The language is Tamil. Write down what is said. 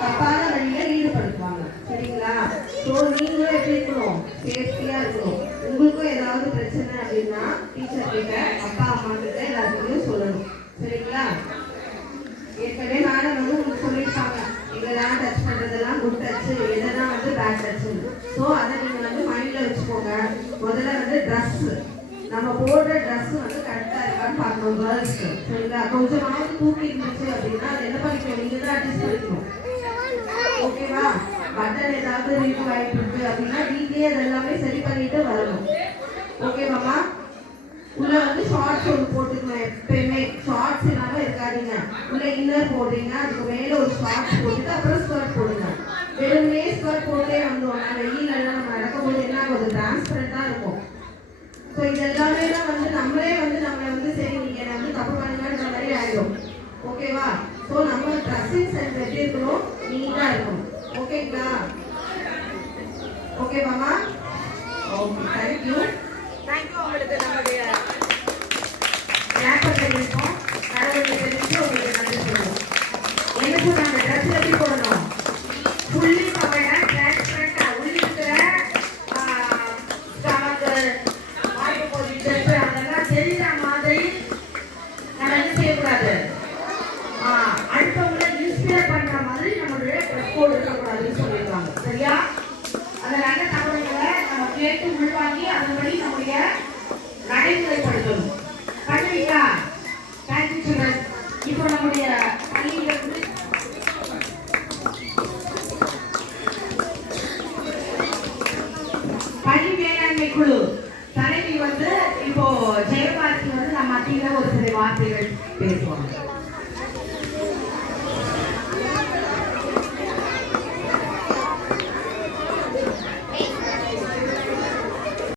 தப்பான வழியில ஈடுபடுத்துவாங்க. சரிங்களா? ஸோ நீங்களும் எப்படி இருக்கணும்? சேஃப்டியா இருக்கணும். உங்களுக்கும் ஏதாவது பிரச்சனை அப்படின்னா டீச்சர் கிட்ட, அப்பா அம்மா கிட்ட எல்லாத்துக்கும் சொல்லணும். சரிங்களா? ஏற்கனவே நானும் வந்து உங்களுக்கு சொல்லியிருப்பாங்க, இதெல்லாம் டச் பண்றதெல்லாம் குட் டச், எதெல்லாம் வந்து பேட் டச். ஸோ அதை நீங்க வந்து மைண்ட்ல வச்சுக்கோங்க. முதல்ல வந்து ட்ரெஸ், நம்ம போடுற ட்ரெஸ் வந்து கரெக்டா இருக்கான்னு பார்க்கணும் கேர்ள்ஸ்க்கு. சரிங்களா? கொஞ்சமாவது தூக்கி இருந்துச்சு அப்படின்னா அதை என்ன பண்ணிக்கணும், நீங்க தான் அட்ஜஸ்ட் பண்ணிக்கணும். ஓகேவா? பட்டன் ஏதாவது ரிமூவ் ஆயிட்டு இருக்கு அப்படின்னா வீட்லயே அது எல்லாமே சரி பண்ணிட்டு வரணும். ஓகேவாமா? உள்ள வந்து ஷார்ட்ஸ் ஒன்று போட்டுக்கணும். எப்பயுமே ஷார்ட்ஸ் இல்லாம இருக்காதீங்க. உள்ள இன்னர் போடுறீங்க, அதுக்கு மேல ஒரு ஷார்ட்ஸ் போட்டுட்டு அப்புறம் ஸ்கர்ட் போடுங்க. வெறுமே ஸ்கர்ட் போட்டே வந்துடுவாங்க. வெயில எல்லாம் நம்ம நடக்கும்போது என்ன ஆகும், டிரான்ஸ்பரண்டா இருக்கும். ஸோ இது எல்லாமே தான் வந்து நம்மளே வந்து நம்மளை வந்து சரி நீங்க என்ன வந்து தப்பு பண்ணுங்கன்ற மாதிரி ஆயிடும். ஓகேவா? ஸோ நம்ம ட்ரெஸ்ஸிங் சென்ஸ் எப்படி இருக்கணும், நீட்டா இருக்கணும். ஓகேங்களா? ஓகேவாமா? Okay, thank you. உங்களுக்கு நம்மளுடைய கிளாப்பர் தெரிவிப்போம். கடவுளுக்கு தெரிவித்து உங்களுக்கு நன்றி சொல்லுவோம். என்ன சொன்னாங்க, ட்ரெஸ் எப்படி போடணும், ஃபுல்லி கவர்டா டிரான்ஸ்பரண்டா உள்ள இருக்கிற ஸ்டமக்கல் மார்க் பொசிஷன்ஸ் அதெல்லாம் தெரியுற மாதிரி நம்ம என்ன செய்யக்கூடாது, அடுத்தவங்களை இன்ஸ்பயர் பண்ற மாதிரி நம்மளுடைய ட்ரெஸ் கோட்